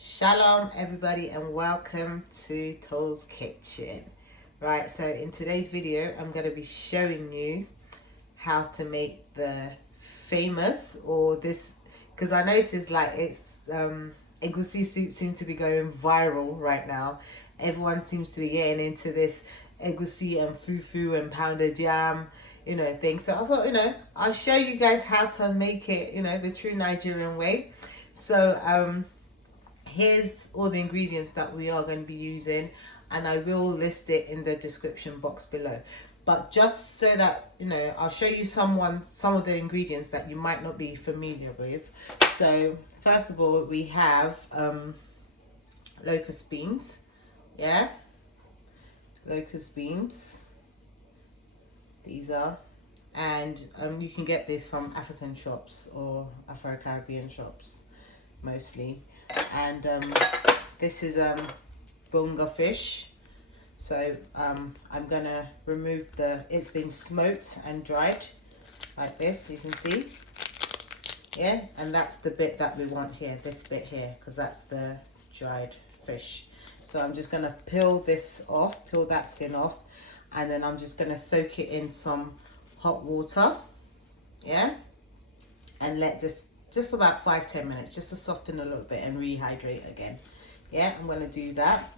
Shalom everybody and welcome to Toll's Kitchen. Right, so in today's video I'm going to be showing you how to make the famous, or this, because I noticed like it's Egusi soup seems to be going viral right now. Everyone seems to be getting into this Egusi and fufu and pounded jam, thing. So I thought, I'll show you guys how to make it, the true Nigerian way. So here's all the ingredients that we are going to be using, and I will list it in the description box below. But just so that I'll show you some of the ingredients that you might not be familiar with. So first of all, we have locust beans. Locust beans, these are, and you can get this from African shops or Afro-Caribbean shops mostly. And this is bonga fish. So I'm gonna remove it's been smoked and dried like this, you can see. And that's the bit that we want here, this bit here, because that's the dried fish. So I'm just gonna peel this off, peel that skin off, and then I'm just gonna soak it in some hot water, and let this just for about 5-10 minutes, just to soften a little bit and rehydrate again. I'm going to do that.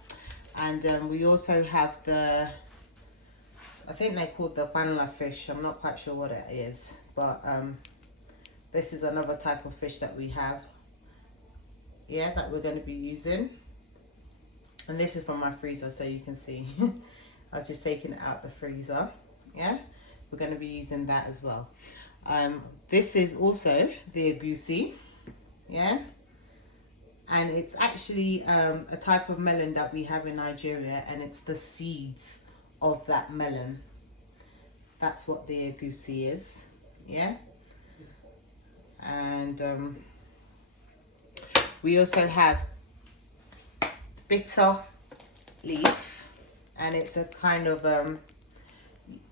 And we also have I think they call the banla fish. I'm not quite sure what it is, but this is another type of fish that we have, that we're going to be using. And this is from my freezer, so you can see. I've just taken it out the freezer. We're going to be using that as well. This is also the Egusi, and it's actually a type of melon that we have in Nigeria, and it's the seeds of that melon. That's what the Egusi is, and we also have bitter leaf, and it's a kind of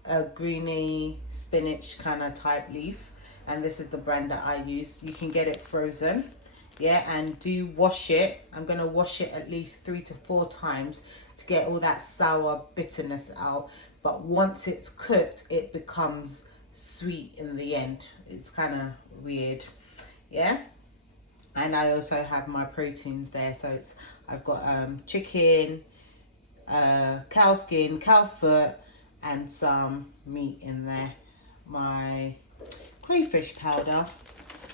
a greeny spinach kind of type leaf, and this is the brand that I use. You can get it frozen, and do wash it. I'm going to wash it at least 3 to 4 times to get all that sour bitterness out. But once it's cooked, it becomes sweet in the end. It's kind of weird, and I also have my proteins there. So I've got chicken, cow skin, cow foot, and some meat in there. My crayfish powder,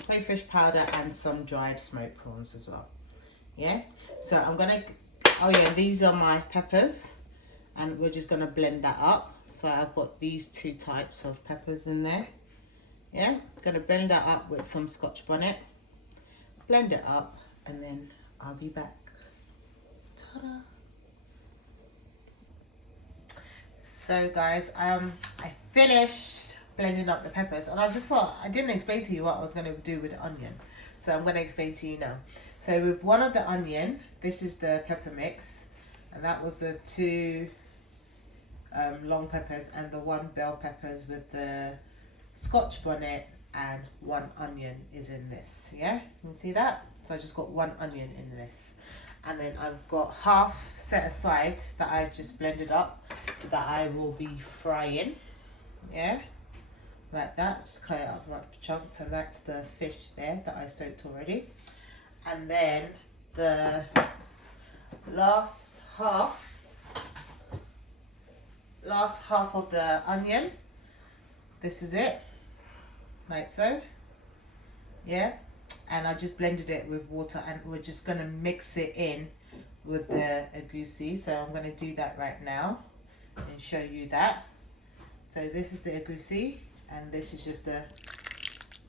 and some dried smoked prawns as well. So I'm gonna, these are my peppers, and we're just gonna blend that up. So I've got these 2 types of peppers in there. Gonna blend that up with some Scotch bonnet, blend it up, and then I'll be back. Ta-da! So guys, I finished blending up the peppers, and I just thought I didn't explain to you what I was going to do with the onion, so I'm going to explain to you now. So with one of the onion, this is the pepper mix, and that was the 2 long peppers and the 1 bell peppers with the Scotch bonnet, and 1 onion is in this. You can see that. So I just got 1 onion in this. And then I've got half set aside that I've just blended up that I will be frying. Like that. Just cut it up like chunks. And that's the fish there that I soaked already. And then the last half of the onion. This is it. Like so. And I just blended it with water, and we're just going to mix it in with the Egusi. So I'm going to do that right now and show you that. So this is the Egusi, and this is just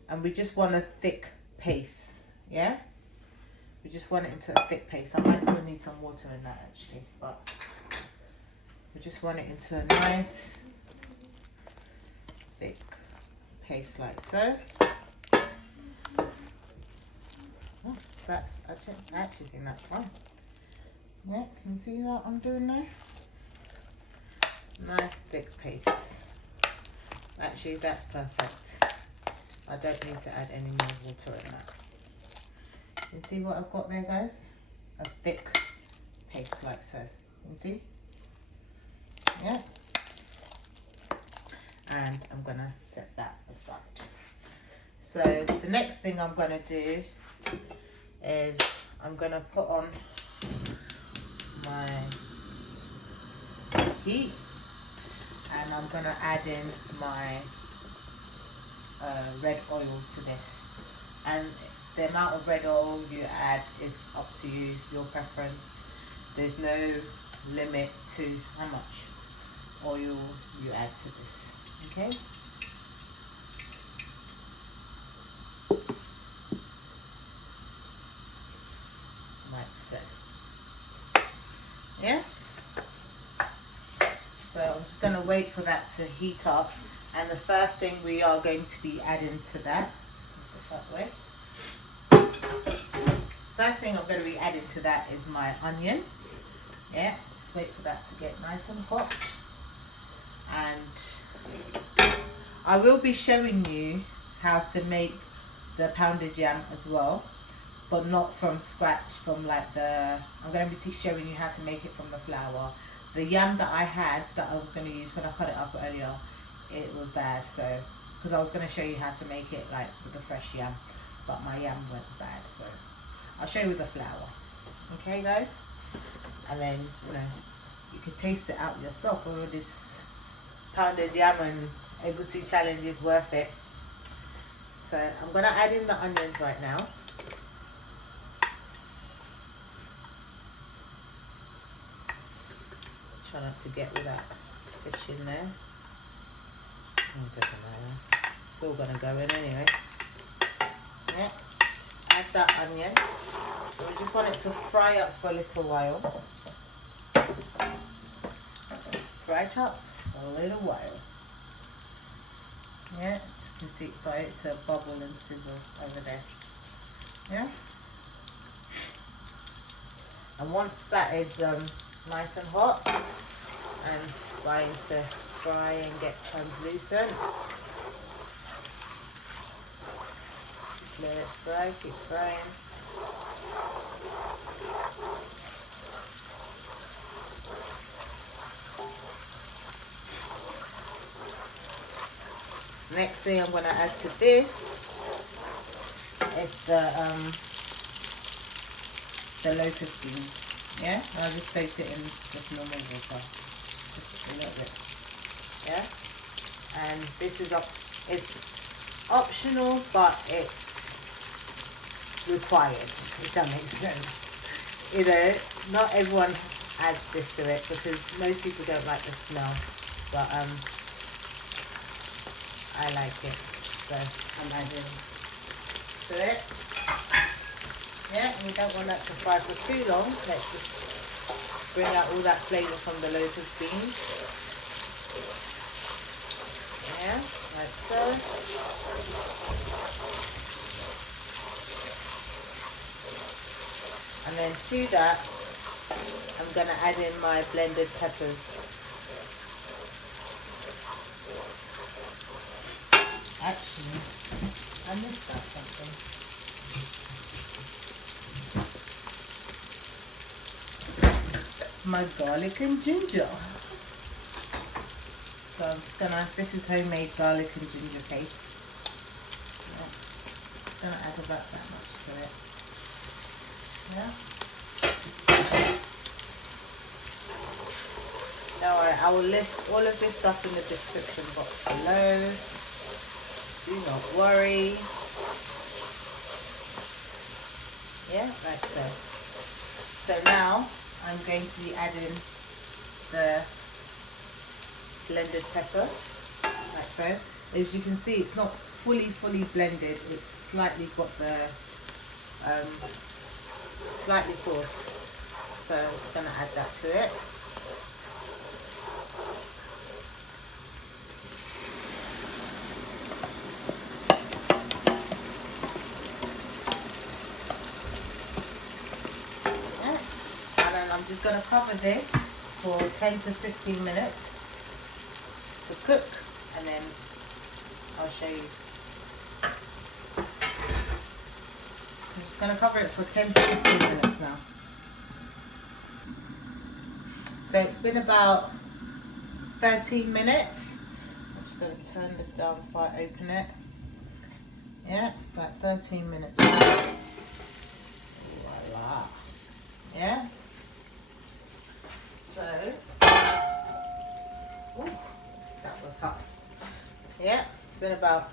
and we just want a thick paste, we just want it into a thick paste. I might still need some water in that actually, but we just want it into a nice thick paste like so. I actually think that's fine. Can you see what I'm doing there? Nice thick paste. Actually, that's perfect. I don't need to add any more water in that. You see what I've got there, guys? a thick paste like so. You see? Yeah. And I'm gonna set that aside. So the next thing I'm gonna do is I'm gonna put on my heat, and I'm gonna add in my red oil to this. And the amount of red oil you add is up to you, your preference. There's no limit to how much oil you add to this. Okay. Like so. Yeah. So I'm just going to wait for that to heat up, and the first thing we are going to be adding to that, just move this that way. First thing I'm going to be adding to that is my onion. Yeah, just wait for that to get nice and hot. And I will be showing you how to make the pounded yam as well, but not from scratch, from like I'm going to be showing you how to make it from the flour. The yam that I had, that I was going to use when I cut it up earlier, it was bad, so, because I was going to show you how to make it like with the fresh yam, but my yam went bad, so I'll show you with the flour. Okay guys? And then, you know, you can taste it out yourself whether this pounded yam and egusi challenge is worth it. So I'm going to add in the onions right now. Try not to get all that fish in there. It doesn't matter. It's all going to go in anyway. Yeah, just add that onion. We just want it to fry up for a little while. Just fry it up for a little while. Yeah, you can see it's starting to bubble and sizzle over there. Yeah. And once that is nice and hot and starting to fry and get translucent, just let it fry, keep frying. Next thing I'm going to add to this is the locust beans. Yeah, and I'll just soak it in just normal water, just a little bit. Yeah, and this is it's optional, but it's required, if that makes sense. You know, not everyone adds this to it because most people don't like the smell, but I like it, so I'm adding to it. Yeah, and we don't want that to fry for too long. Let's just bring out all that flavour from the locust beans. Yeah, like so. And then to that, I'm going to add in my blended peppers. Actually, I missed out something. My garlic and ginger. So I'm just gonna, this is homemade garlic and ginger paste. Yeah. Just gonna add about that much to it. Yeah. Don't worry, I will list all of this stuff in the description box below. Do not worry. Yeah, like so. So now I'm going to be adding the blended pepper, like so. As you can see, it's not fully blended. It's slightly got the slightly coarse. So I'm just going to add that to it. I'm just going to cover this for 10 to 15 minutes to cook, and then I'll show you. I'm just going to cover it for 10 to 15 minutes now. So it's been about 13 minutes. I'm just going to turn this down before I open it. Yeah, about 13 minutes. Voila. Yeah. So, ooh, that was hot. Yeah, it's been about,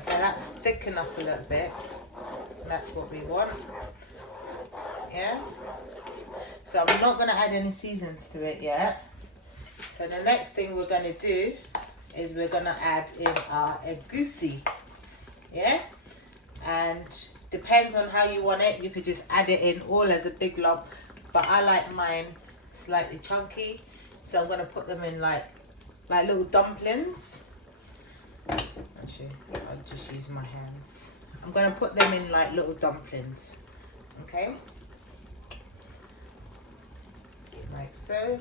so that's thickened up a little bit. That's what we want. Yeah. So I'm not going to add any seasons to it yet. So the next thing we're going to do is we're going to add in our Egusi. Yeah. And depends on how you want it. You could just add it in all as a big lump. But I like mine slightly chunky. So I'm going to put them in like little dumplings. Actually, I'll just use my hands. I'm going to put them in like little dumplings. Okay. Like so.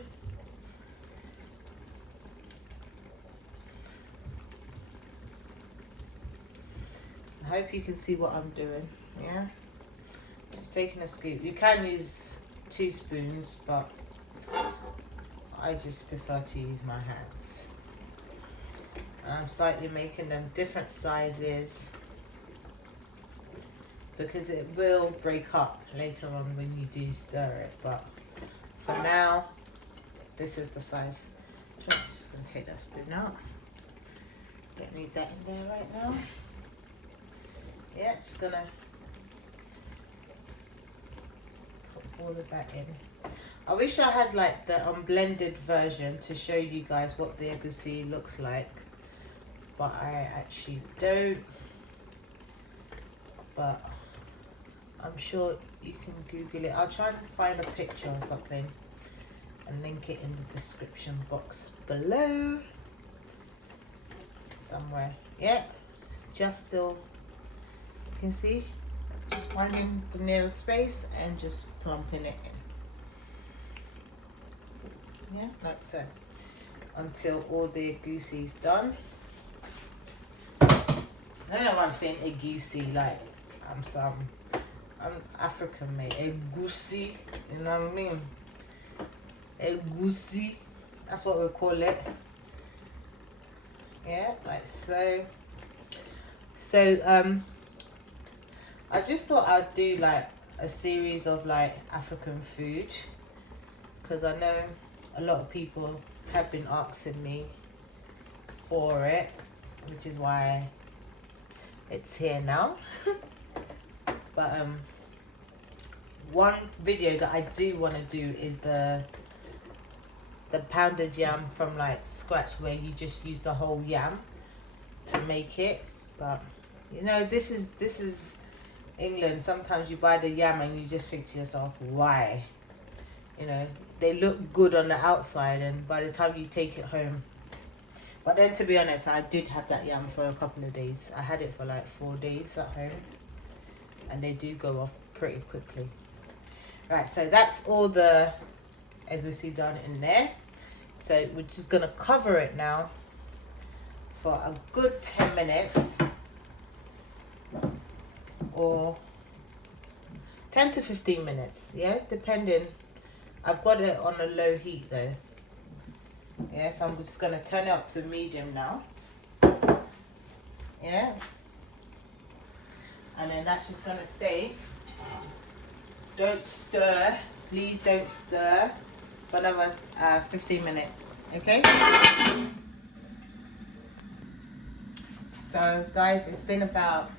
I hope you can see what I'm doing. Yeah. Just taking a scoop. You can use 2 spoons, but I just prefer to use my hands. And I'm slightly making them different sizes because it will break up later on when you do stir it. But for now, this is the size. So I'm just going to take that spoon out. Don't need that in there right now. Yeah, just going to put all of that in. I wish I had like the unblended version to show you guys what the egusi looks like, but I actually don't. But I'm sure you can Google it. I'll try and find a picture or something and link it in the description box below somewhere. Yeah, just still, you can see, just finding the nearest space and just plumping it in. Yeah, like so, until all the egusi's done. I don't know why I'm saying egusi, like I'm African, mate. Egusi, you know what I mean? Egusi, that's what we call it. Yeah, like so. So I just thought I'd do like a series of like African food, because I know a lot of people have been asking me for it, which is why it's here now. But one video that I do want to do is the pounded yam from like scratch, where you just use the whole yam to make it. But you know, this is England. Sometimes you buy the yam and you just think to yourself, why? You know, they look good on the outside, and by the time you take it home. But then, to be honest, I did have that yam for a couple of days. I had it for like 4 days at home, and they do go off pretty quickly. Right, so that's all the egusi done in there. So we're just gonna cover it now for a good 10 minutes or 10 to 15 minutes, yeah, depending. I've got it on a low heat though. Yeah, so I'm just gonna turn it up to medium now. Yeah. And then that's just gonna stay. Don't stir, please don't stir for another 15 minutes, okay? So guys, it's been about,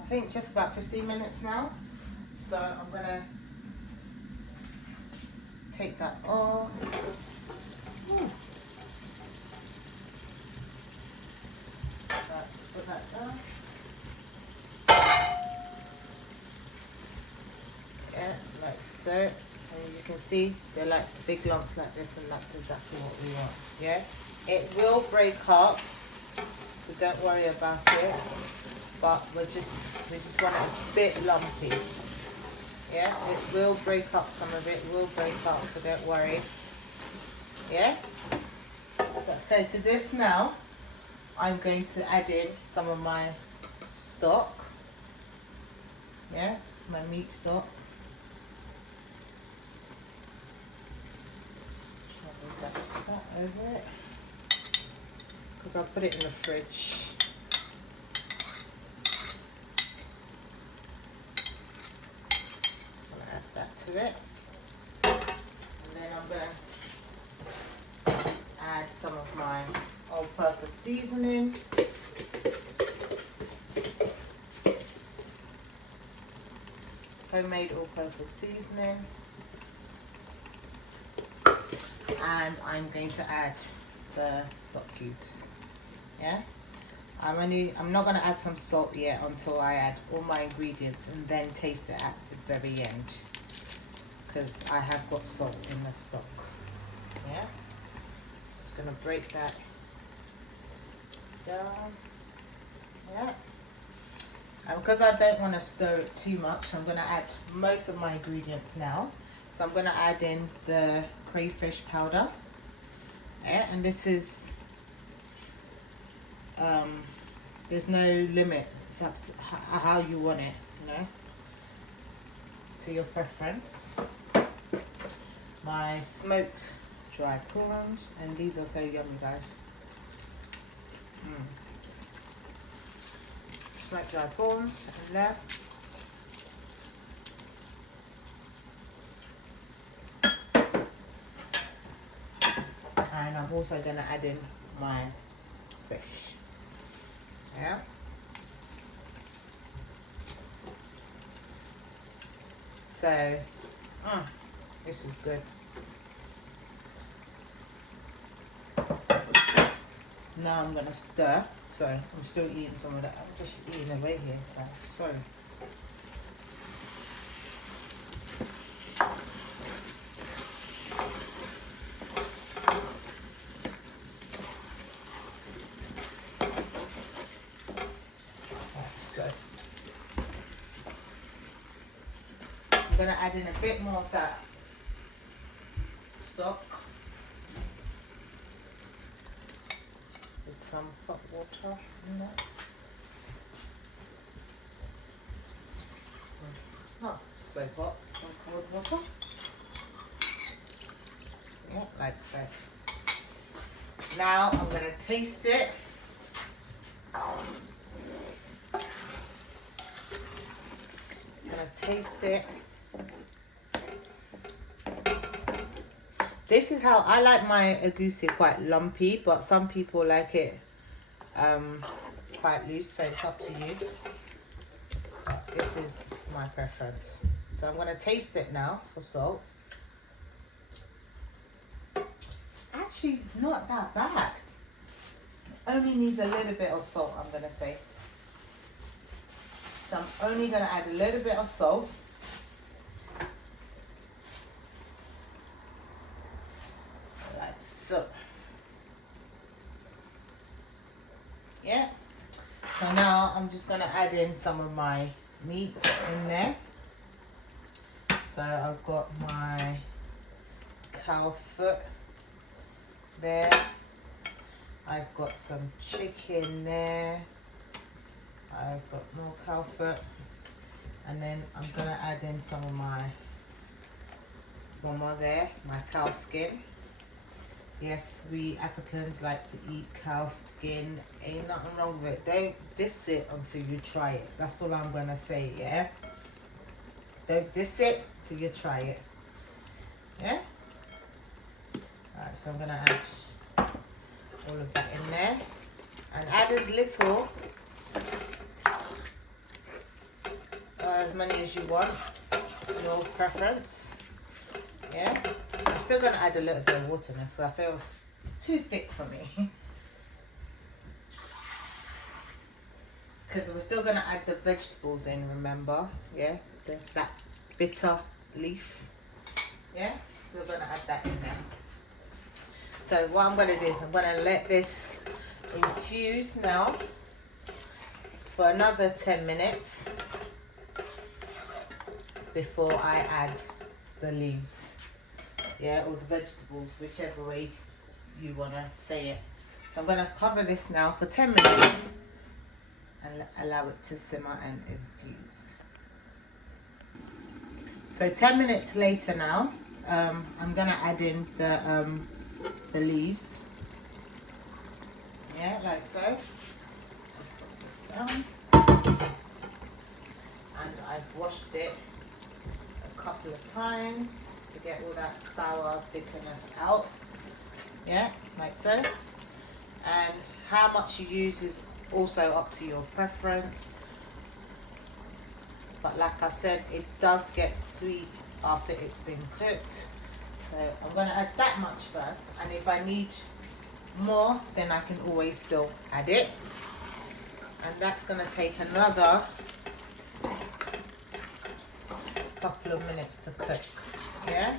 I think just about 15 minutes now. So I'm gonna take that off. Just put that down. Yeah, like so. And you can see they're like big lumps like this, and that's exactly what we want. Yeah, it will break up, so don't worry about it. But we just want it a bit lumpy. Yeah, it will break up, some of it will break up, so don't worry. Yeah. So to this now, I'm going to add in some of my stock. Yeah, my meat stock. over it because I put it in the fridge. I'm going to add that to it. And then I'm going to add some of my all-purpose seasoning. Homemade all-purpose seasoning. And I'm going to add the stock cubes. Yeah, I'm not going to add some salt yet until I add all my ingredients and then taste it at the very end, because I have got salt in the stock. Yeah, just going to break that down. Yeah, and because I don't want to stir it too much, I'm going to add most of my ingredients now. So I'm going to add in the crayfish powder. Yeah, and this is, there's no limit. It's up to how you want it, you know, to your preference. My smoked dry prawns, and these are so yummy, guys. Smoked dry prawns in there. And I'm also going to add in my fish. Yeah. So, this is good. Now I'm going to stir. Sorry, I'm still eating some of that. I'm just eating away here, guys. Sorry. I'm going to add in a bit more of that stock with some hot water in there. Not so hot, some cold water. Yeah, like so. Now I'm going to taste it. I'm going to taste it. This is how I like my egusi, quite lumpy, but some people like it quite loose, so it's up to you. But this is my preference. So I'm going to taste it now for salt. Actually, not that bad. Only needs a little bit of salt, I'm going to say. So I'm only going to add a little bit of salt. Like so. Yeah. So now I'm just going to add in some of my meat in there. So I've got my cow foot there. I've got some chicken there. I've got more cow foot. And then I'm going to add in some of my one more there, my cow skin. Yes, we Africans like to eat cow skin. Ain't nothing wrong with it. Don't diss it until you try it. That's all I'm going to say, yeah? Don't diss it till you try it. Yeah? Alright, so I'm going to add all of that in there. And add as little, as many as you want, your preference. Yeah? I'm still going to add a little bit of water in this, so I feel it's too thick for me. Because we're still going to add the vegetables in, remember? Yeah? That bitter leaf. Yeah? Still going to add that in there. So what I'm going to do is I'm going to let this infuse now for another 10 minutes before I add the leaves. Yeah, or the vegetables, whichever way you want to say it. So I'm going to cover this now for 10 minutes and allow it to simmer and infuse. So 10 minutes later now, I'm going to add in the the leaves. Yeah, like so. Just put this down. And I've washed it a couple of times to get all that sour bitterness out. Yeah, like so. And how much you use is also up to your preference. But like I said, it does get sweet after it's been cooked. So I'm going to add that much first. And if I need more, then I can always still add it. And that's going to take another couple of minutes to cook. Yeah?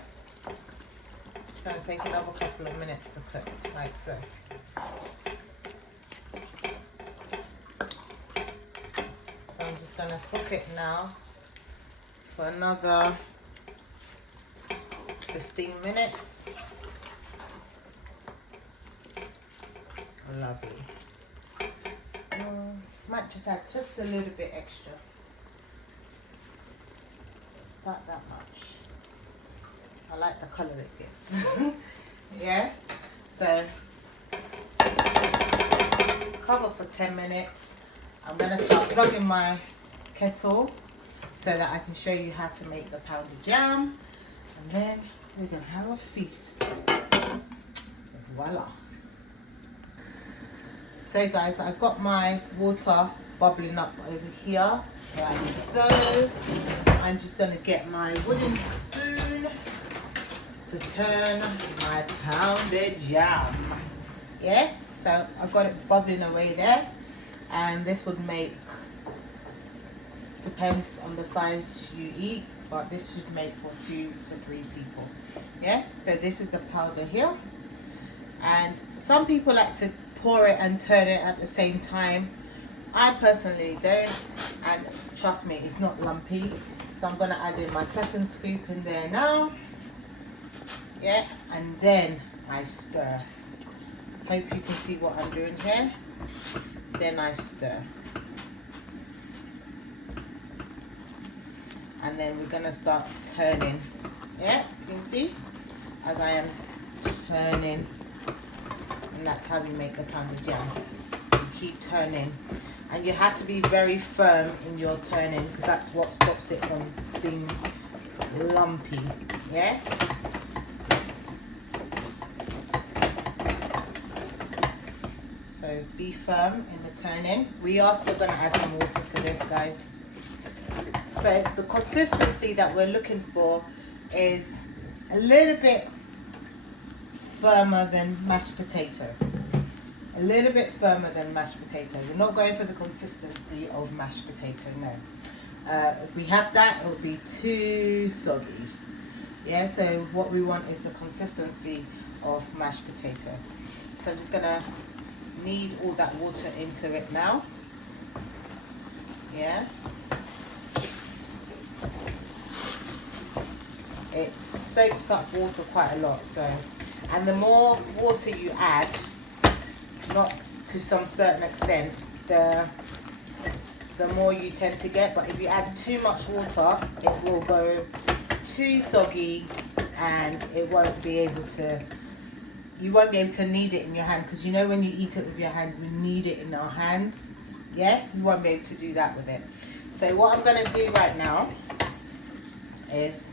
It's going to take another couple of minutes to cook, like so. So I'm just going to cook it now for another 15 minutes. Lovely. Might just add just a little bit extra. Not that much. I like the colour it gives. Yeah? So, cover for 10 minutes. I'm going to start plugging my kettle so that I can show you how to make the pounded jam. And then we're going to have a feast. Voila. So guys, I've got my water bubbling up over here. Like so. I'm just going to get my wooden spoon to turn my pounded jam. Yeah? So I've got it bubbling away there. And this would make, depends on the size you eat, but this should make for 2 to 3 people. Yeah? So this is the powder here. And some people like to pour it and turn it at the same time. I personally don't, and trust me, it's not lumpy. So I'm going to add in my second scoop in there now. Yeah, and then I stir. Hope you can see what I'm doing here. Then I stir. And then we're going to start turning. Yeah, you can see as I am turning. And that's how we make the pounded jam. You keep turning. And you have to be very firm in your turning because that's what stops it from being lumpy. Yeah? So be firm in the turning. We are still going to add some water to this, guys. So the consistency that we're looking for is a little bit firmer than mashed potato. A little bit firmer than mashed potato. We're not going for the consistency of mashed potato, no. If we have that, it will be too soggy. Yeah, so what we want is the consistency of mashed potato. So I'm just going to knead all that water into it now. Yeah. It soaks up water quite a lot, so, and the more water you add, not to some certain extent, the more you tend to get. But if you add too much water, it will go too soggy and it won't be able to, you won't be able to knead it in your hand, because you know when you eat it with your hands, we knead it in our hands. Yeah, you won't be able to do that with it. So what I'm going to do right now is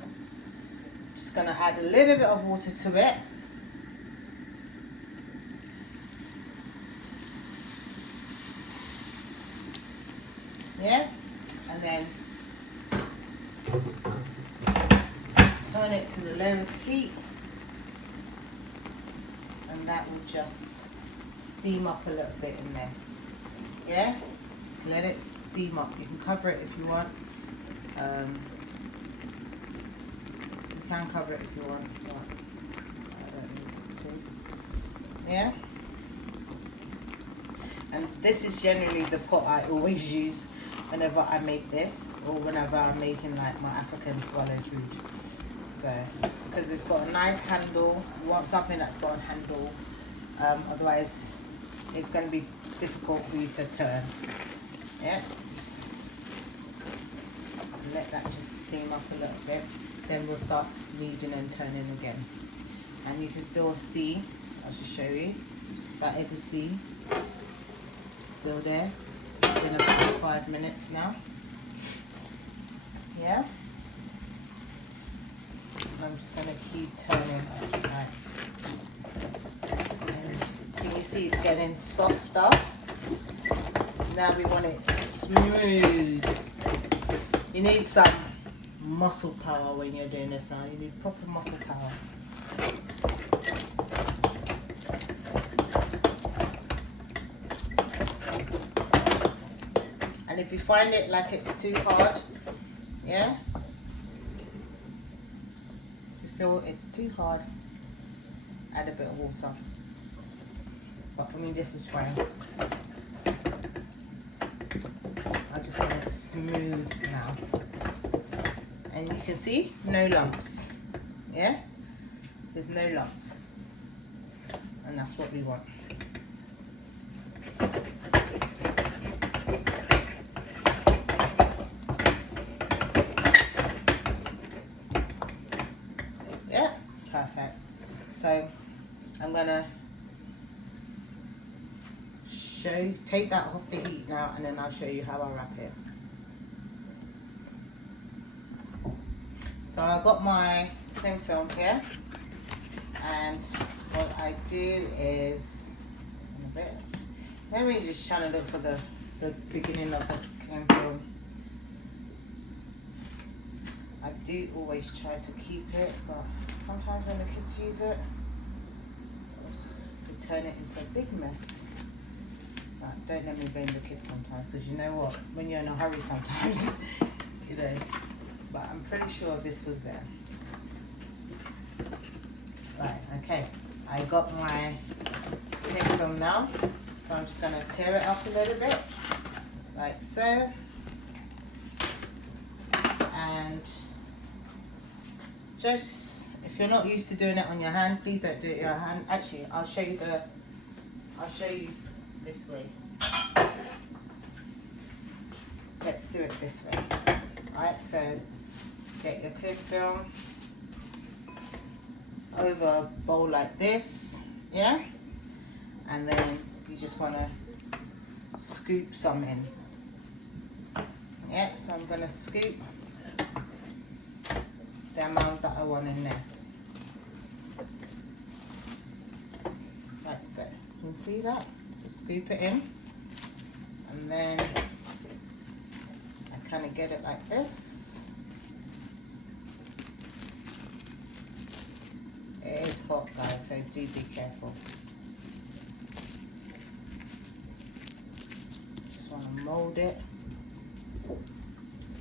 just going to add a little bit of water to it. Yeah, and then turn it to the lowest heat, and that will just steam up a little bit in there. Yeah, just let it steam up. You can cover it if you want. You can cover it if you want, but I don't need to. Yeah. And this is generally the pot I always use whenever I make this, or whenever I'm making like my African swallow food. So, because it's got a nice handle, you want something that's got a handle, otherwise it's going to be difficult for you to turn. Yeah, just let that just steam up a little bit, then we'll start kneading and turning again. And you can still see I'll just show you that Egusi still there. It's been about 5 minutes now. Yeah. And I'm just gonna keep turning. Right. And can you see it's getting softer? Now we want it smooth. You need some muscle power when you're doing this now. You need proper muscle power. And if you find it like it's too hard, yeah, if you feel it's too hard, add a bit of water. But for me, this is fine. I just want it smooth now. And you can see no lumps. Yeah, there's no lumps, and that's what we want. Yeah, perfect. So I'm gonna take that off the heat now, and then I'll show you how I wrap it. So I got my thin film here, and what I do is, in a bit, let me just channel it for the beginning of the thin film. I do always try to keep it, but sometimes when the kids use it, they turn it into a big mess. But don't let me blame the kids sometimes, because you know what, when you're in a hurry sometimes, you know. But I'm pretty sure this was there. Right, okay. I got my thin film now, so I'm just gonna tear it up a little bit, like so. And just, if you're not used to doing it on your hand, please don't do it in your hand. Actually, I'll show you this way. Let's do it this way. Alright, so get your cling film over a bowl like this, yeah? And then you just want to scoop some in. Yeah, so I'm going to scoop the amount that I want in there. Like so. You can see that? Just scoop it in. And then I kind of get it like this. It is hot, guys, so do be careful. Just want to mold it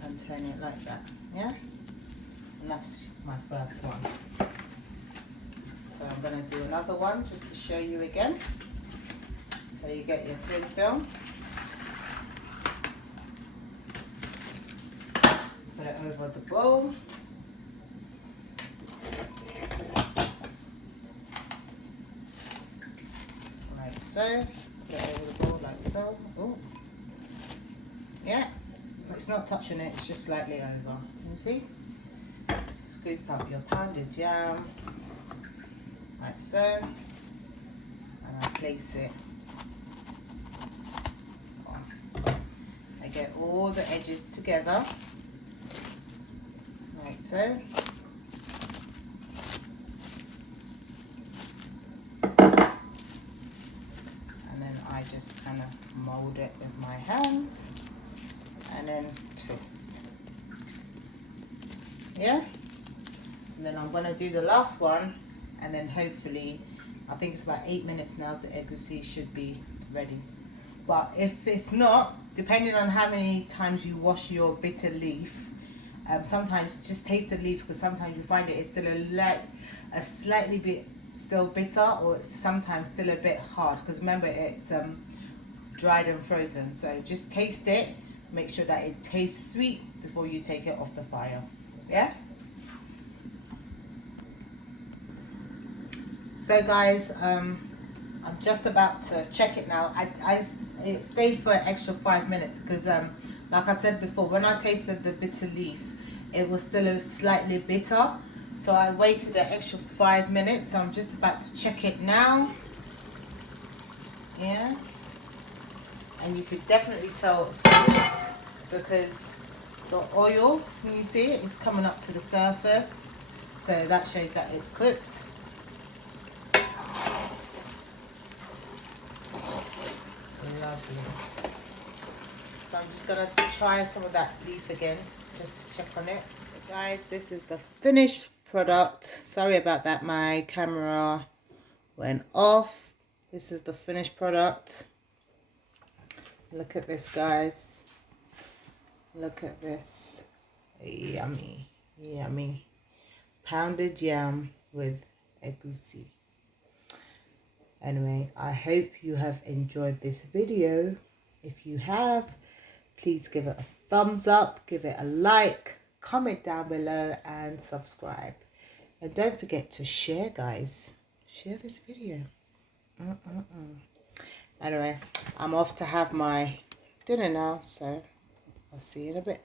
and turn it like that, yeah? And that's my first one. So I'm going to do another one just to show you again. So you get your thin film, put it over the bowl. Like so, put it over the bowl like so. Ooh. Yeah, it's not touching it, it's just slightly over. You see? Scoop up your pounded jam, like so, and I place it on. I get all the edges together, like so. And then I just kind of mold it with my hands and then twist. Yeah? And then I'm going to do the last one, and then hopefully, I think it's about 8 minutes now, the egusi should be ready. But if it's not, depending on how many times you wash your bitter leaf, sometimes just taste the leaf, because sometimes you find it's still a slightly bit still bitter, or it's sometimes still a bit hard, because remember it's dried and frozen. So just taste it, make sure that it tastes sweet before you take it off the fire. Yeah? So guys, I'm just about to check it now. It stayed for an extra 5 minutes because, like I said before, when I tasted the bitter leaf, it was still slightly bitter. So I waited an extra 5 minutes, so I'm just about to check it now. Yeah, and you could definitely tell it's cooked because the oil, when you see it, is coming up to the surface, so that shows that it's cooked. Lovely. So I'm just gonna try some of that leaf again just to check on it. So guys, this is the finished product. Sorry about that, my camera went off. This is the finished product. Look at this, guys. Look at this. Yummy, yummy. Pounded yam with egusi. Anyway, I hope you have enjoyed this video. If you have, please give it a thumbs up, give it a like, comment down below and subscribe. And don't forget to share, guys. Share this video. Anyway, I'm off to have my dinner now, so I'll see you in a bit.